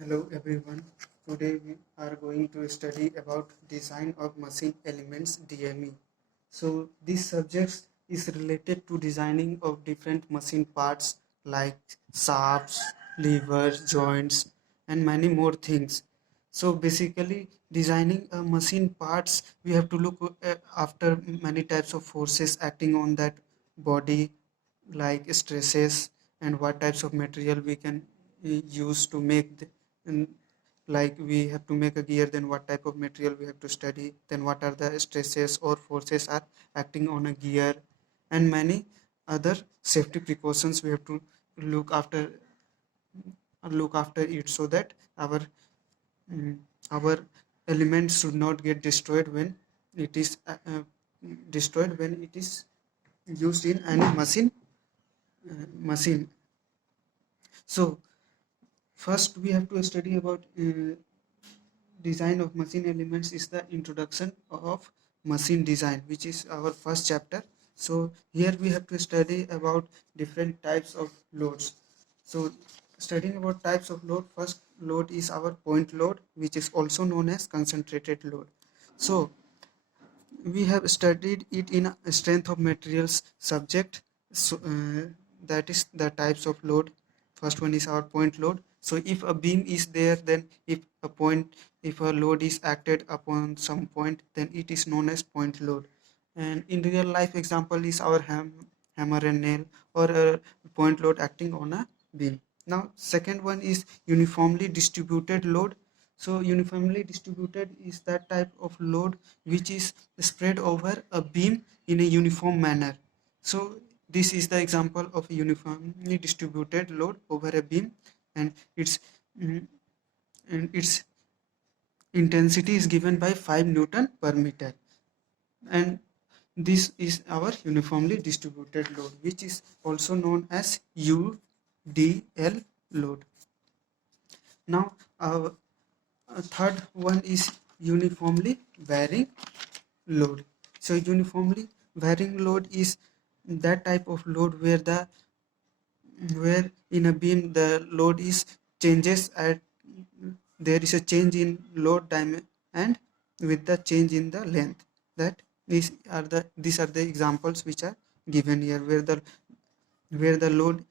Hello everyone. Today we are going to study about design of machine elements DME. So this subject is related to designing of different machine parts like shafts, levers, joints and many more things. So basically designing a machine parts we have to look after many types of forces acting on that body like stresses and what types of material we can use to make and like we have to make a gear, then what type of material we have to study, then what are the stresses or forces are acting on a gear, and many other safety precautions we have to look after look after it so that mm, our elements should not get destroyed when it is destroyed when it is used in any machine. So first we have to study about design of machine elements is the introduction of machine design, which is our first chapter. So here we have to study about different types of loads. So studying about types of load, first load is our point load, which is also known as concentrated load. So we have studied it in a strength of materials subject. So that is the types of load. First one is our point load. So if a beam is there, then if a load is acted upon some point, then it is known as point load. And in real life example is our hammer and nail, or a point load acting on a beam. Now second one is uniformly distributed load. So uniformly distributed is that type of load which is spread over a beam in a uniform manner. So this is the example of a uniformly distributed load over a beam, and mm, its intensity is given by 5 Newton per meter. And this is our uniformly distributed load, which is also known as UDL load. Now, third one is uniformly varying load. So uniformly varying load is that type of load where in a beam the load is changes at there is a change in load dimension and with the change in the length. That these are the examples which are given here, where the load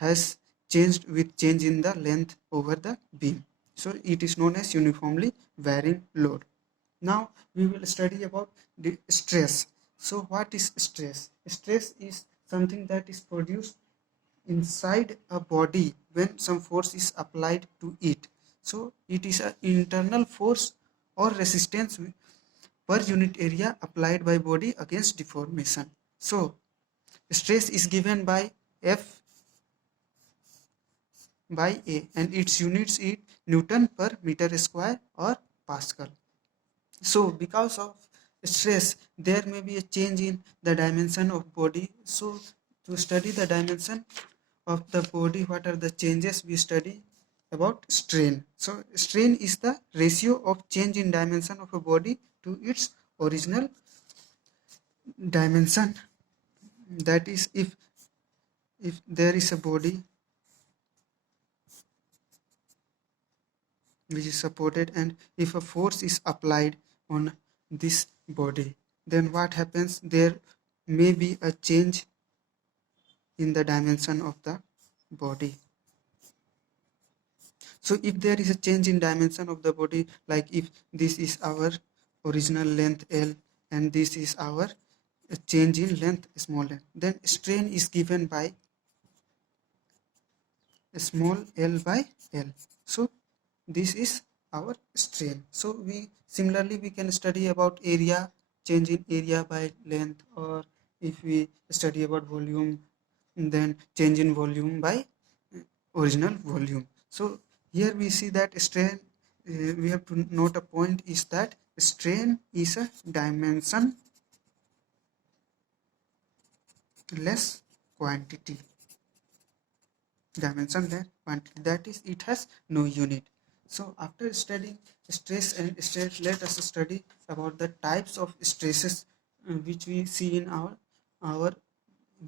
has changed with change in the length over the beam. So it is known as uniformly varying load. Now we will study about the stress. So what is stress? Stress is something that is produced inside a body when some force is applied to it. So it is an internal force or resistance per unit area applied by body against deformation. So stress is given by F by A, and its units is Newton per meter square or Pascal. So because of stress there may be a change in the dimension of body. So to study the dimension of the body, what are the changes we study about strain. So strain is the ratio of change in dimension of a body to its original dimension. That is, if there is a body which is supported, and if a force is applied on this body, then what happens, there may be a change in the dimension of the body. So if there is a change in dimension of the body, like if this is our original length L and this is our change in length small l, then strain is given by small l by L. So this is our strain. So we similarly we can study about area, change in area by length, or if we study about volume, then change in volume by original volume. So here we see that strain, we have to note a point is that strain is a dimension less quantity. Dimension less quantity, that is, it has no unit. So after studying stress and strain, let us study about the types of stresses which we see in our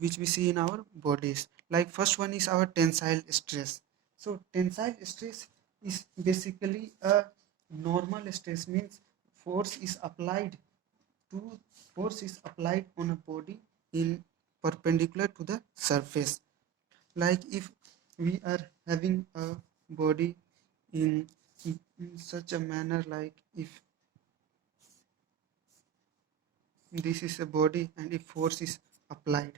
which we see in our bodies. Like first one is our tensile stress. So tensile stress is basically a normal stress, means force is applied to force is applied on a body in perpendicular to the surface. Like if we are having a body in, in such a manner, like if this is a body and if force is applied,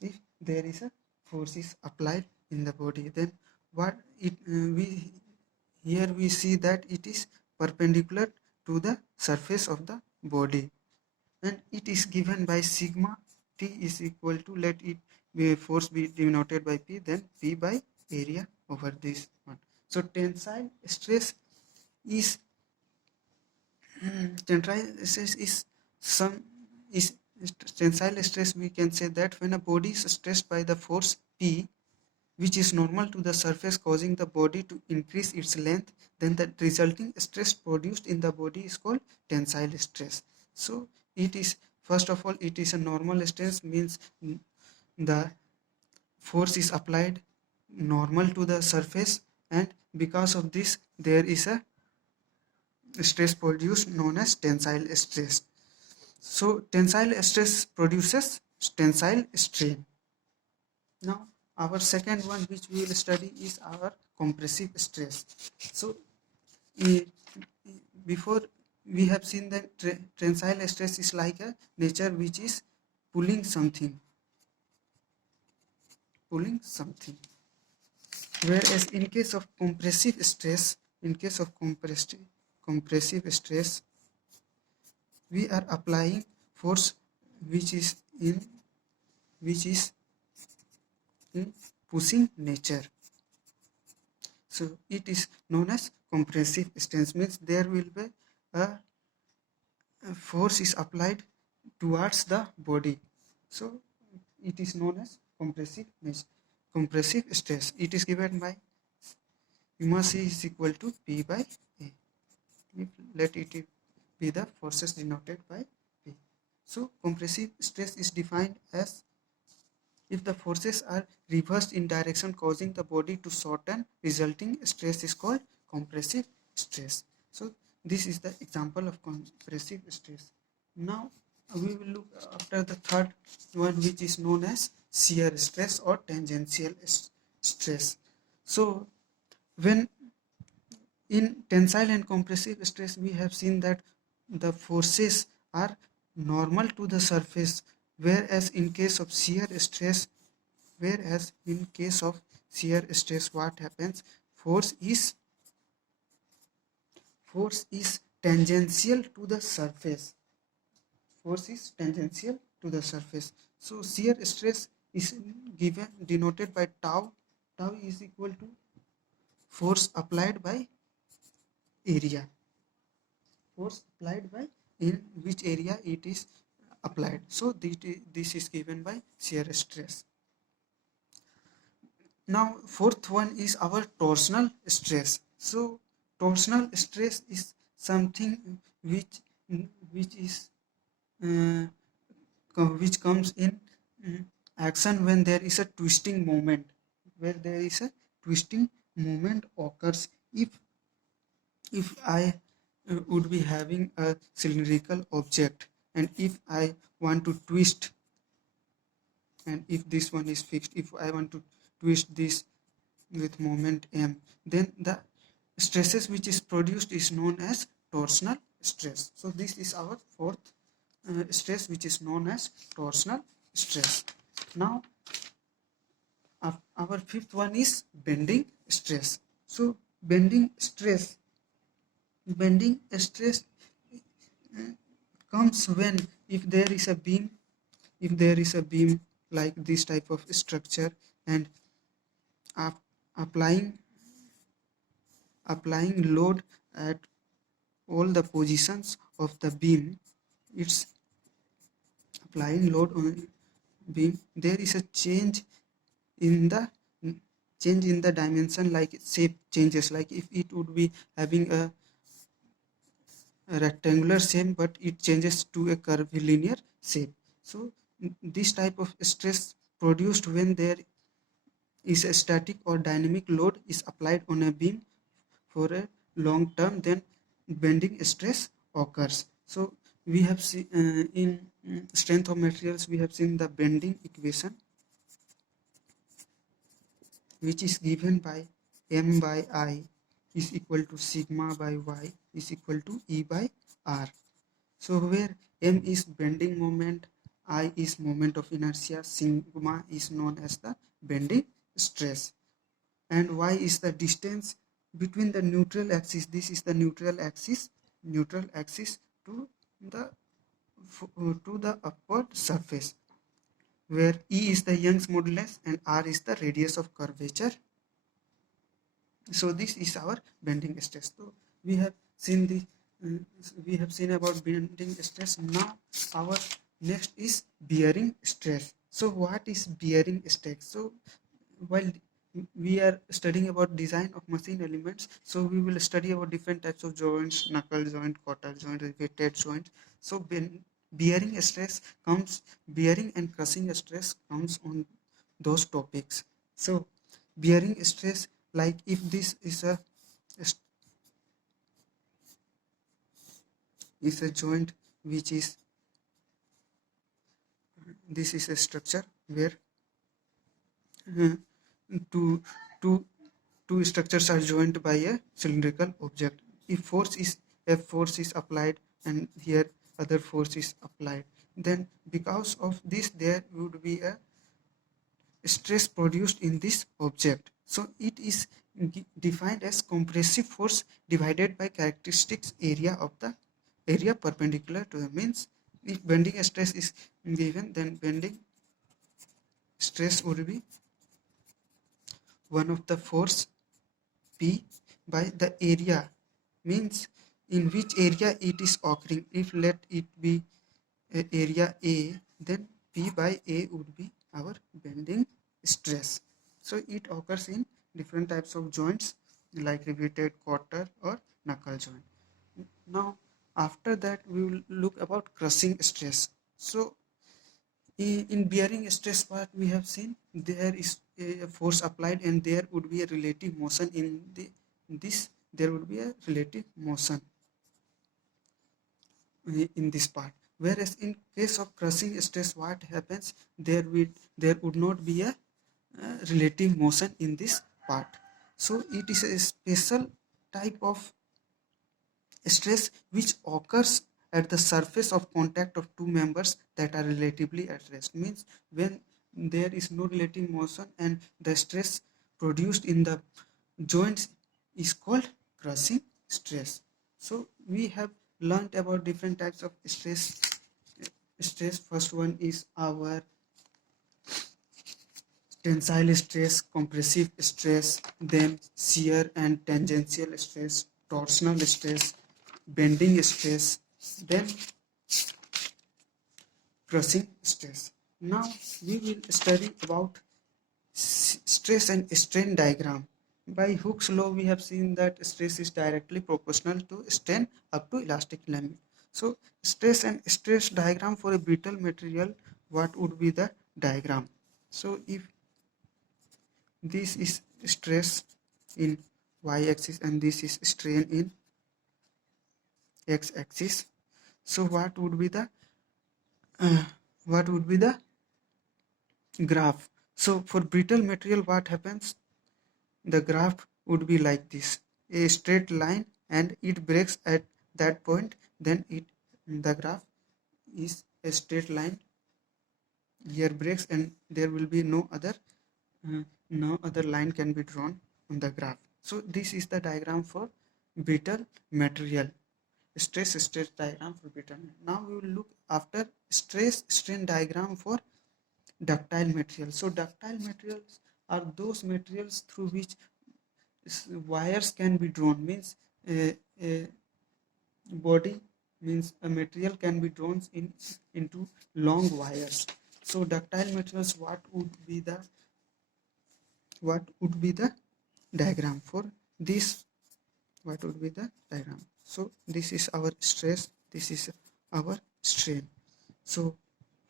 if there is a force is applied in the body, then what it we here we see that it is perpendicular to the surface of the body, and it is given by sigma t is equal to, let it be force be denoted by p, then p by area over this one. So tensile stress is tensile stress is some is tensile stress. We can say that when a body is stressed by the force p, which is normal to the surface, causing the body to increase its length, then the resulting stress produced in the body is called tensile stress. So it is, first of all, it is a normal stress, means the force is applied normal to the surface, and because of this there is a stress produced known as tensile stress. So tensile stress produces tensile strain. Now our second one which we will study is our compressive stress. So before we have seen that tensile stress is like a nature which is pulling something, whereas in case of compressive stress, compressive stress, we are applying force which is in which is in pushing nature. So it is known as compressive stress, means there will be a force is applied towards the body. So it is known as compressive stress. It is given by sigma c is equal to p by a. Let it be the forces denoted by p. So compressive stress is defined as if the forces are reversed in direction causing the body to shorten, resulting stress is called compressive stress. So this is the example of compressive stress. Now we will look after the third one, which is known as shear stress or tangential stress. So when in tensile and compressive stress, we have seen that the forces are normal to the surface, whereas in case of shear stress, what happens? Force is tangential to the surface. So shear stress is denoted by tau. Tau is equal to force applied by area. In which area it is applied. So this is given by shear stress. Now fourth one is our torsional stress. So torsional stress is something which is which comes in action when there is a twisting moment, occurs. If I would be having a cylindrical object, and if I want to twist, and if this one is fixed, if I want to twist this with moment m, then the stresses which is produced is known as torsional stress. So this is our fourth stress, which is known as torsional stress. Now our fifth one is bending stress. So bending stress comes when if there is a beam like this type of structure, and applying load at all the positions of the beam, it's applying load on beam, there is a change in the dimension, like shape changes. Like if it would be having a rectangular shape, but it changes to a curvilinear shape. So this type of stress produced when there is a static or dynamic load is applied on a beam for a long term, then bending stress occurs. So we have seen in strength of materials, we have seen the bending equation, which is given by m by I is equal to sigma by y is equal to E by R. So where m is bending moment, I is moment of inertia, sigma is known as the bending stress, and y is the distance between the neutral axis. This is the neutral axis to the upward surface, where E is the Young's modulus and R is the radius of curvature. So this is our bending stress. So we have seen the we have seen about bending stress. Now our next is bearing stress. So what is bearing stress? So while we are studying about design of machine elements, so we will study about different types of joints: knuckle joint, quarter joint, riveted joint. So bearing stress comes, bearing and crushing stress comes on those topics. So bearing stress, like if this is a joint which is, this is a structure where uh, two two two structures are joined by a cylindrical object. If force is, F force is applied and here other force is applied, then because of this there would be a stress produced in this object. So it is defined as compressive force divided by characteristics area of the area perpendicular to the, means if bending stress is given, then bending stress would be one of the force P by the area, means in which area it is occurring. If let it be area A, then P by A would be our bending stress. So it occurs in different types of joints like riveted, quarter or knuckle joint. Now after that we will look about crushing stress. So in bearing stress part, we have seen there is a force applied and there would be a relative motion in this, there would be a relative motion in this part. Whereas in case of crushing stress, what happens, there would not be a relative motion in this part. So it is a special type of stress which occurs at the surface of contact of two members that are relatively at rest, means when there is no relative motion and the stress produced in the joints is called crushing stress. So we have learned about different types of stress. First one is our tensile stress, compressive stress, then shear and tangential stress, torsional stress, bending stress, then crushing stress. Now we will study about stress and strain diagram. By Hooke's law, we have seen that stress is directly proportional to strain up to elastic limit. So stress and stress diagram for a brittle material, what would be the diagram? So if this is stress in y-axis and this is strain in x-axis, so what would be the uh, what would be the graph? So for brittle material, what happens, the graph would be like this, a straight line, and it breaks at that point, then the graph is a straight line, here breaks and there will be no other line can be drawn on the graph. So this is the diagram for brittle material, stress diagram for brittle. Now we will look after stress strain diagram for ductile materials. So ductile materials are those materials through which wires can be drawn, means a body, means a material can be drawn into long wires. So ductile materials, what would be the diagram for this, what would be the diagram? So this is our stress, this is our strain. So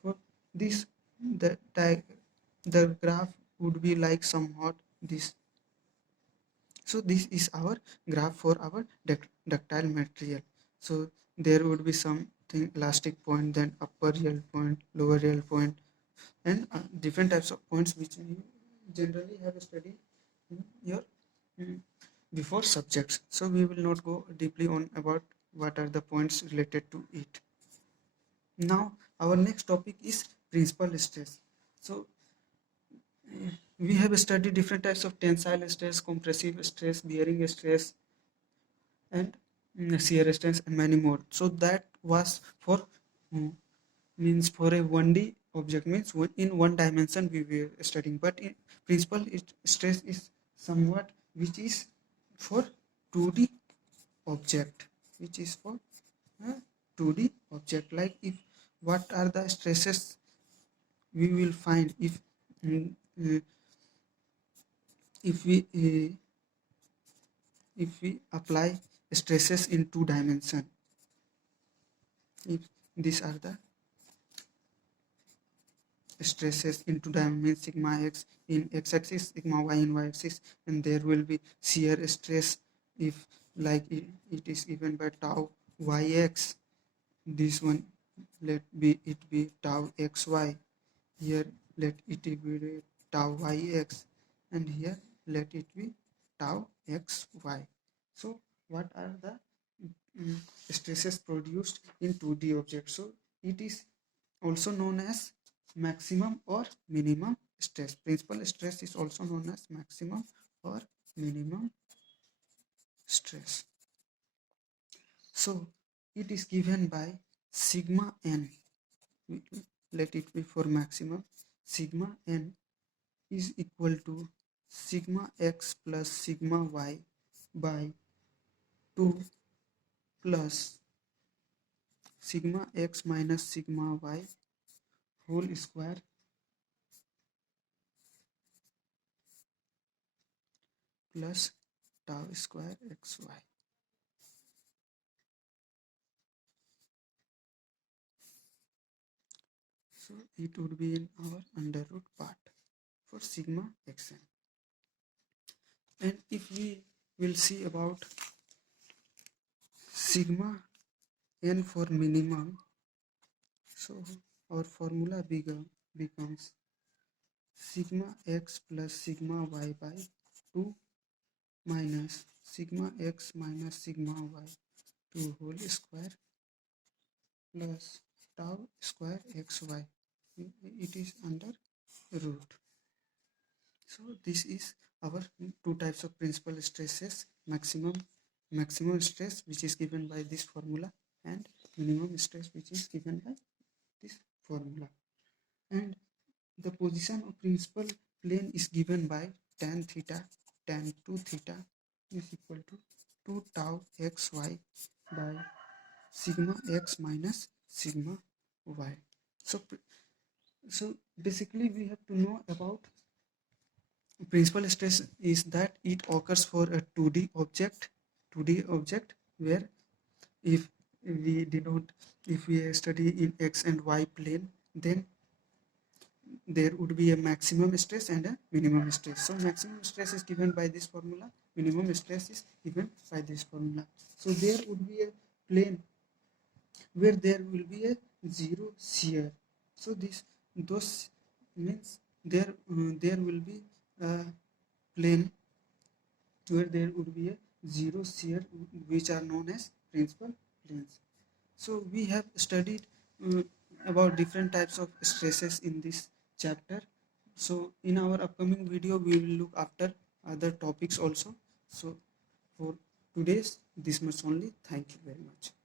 for this, the graph would be like somewhat this, So this is our graph for our ductile material. So there would be something elastic point, then upper yield point, lower yield point, and different types of points which we generally have studied in your mm, before subjects. So we will not go deeply on about what are the points related to it. Now our next topic is principal stress. So we have studied different types of tensile stress, compressive stress, bearing stress, and shear stress, and many more. So that was for mm, means for a 1D object, means in one dimension we were studying, but in principal stress is somewhat which is for 2D object, which is for a 2D object. Like if what are the stresses we will find mm, uh, if we uh, if we apply stresses in 2 dimension. If these are the stresses in 2 dimension, sigma x in x-axis, sigma y in y-axis, and there will be shear stress if like it is given by tau yx. This one let be it be tau xy. Here let it be tau yx, and here let it be tau xy. So what are the mm, stresses produced in 2D objects? So it is also known as maximum or minimum stress. Principal stress is also known as maximum or minimum stress. So it is given by sigma n. Let it be for maximum. Sigma n is equal to sigma x plus sigma y by 2 plus sigma x minus sigma y whole square plus tau square xy. So it would be in our under root part for sigma xn. And if we will see about sigma n for minimum, so our formula becomes sigma x plus sigma y by 2 minus sigma x minus sigma y 2 whole square plus tau square xy. It is under root. So this is our 2 types of principal stresses: maximum stress, which is given by this formula, and minimum stress, which is given by this formula. And the position of principal plane is given by tan theta. Tan 2 theta is equal to 2 tau xy by sigma x minus sigma y. So basically we have to know about principal stress is that it occurs for a 2D object where if we did not if we study in x and y plane, then there would be a maximum stress and a minimum stress. So maximum stress is given by this formula, minimum stress is given by this formula. So there would be a plane where there will be a zero shear. So those means there will be a plane where there would be a zero shear, which are known as principal planes. So we have studied uh, about different types of stresses in this chapter. So in our upcoming video we will look after other topics also. So for today's this much only. Thank you very much.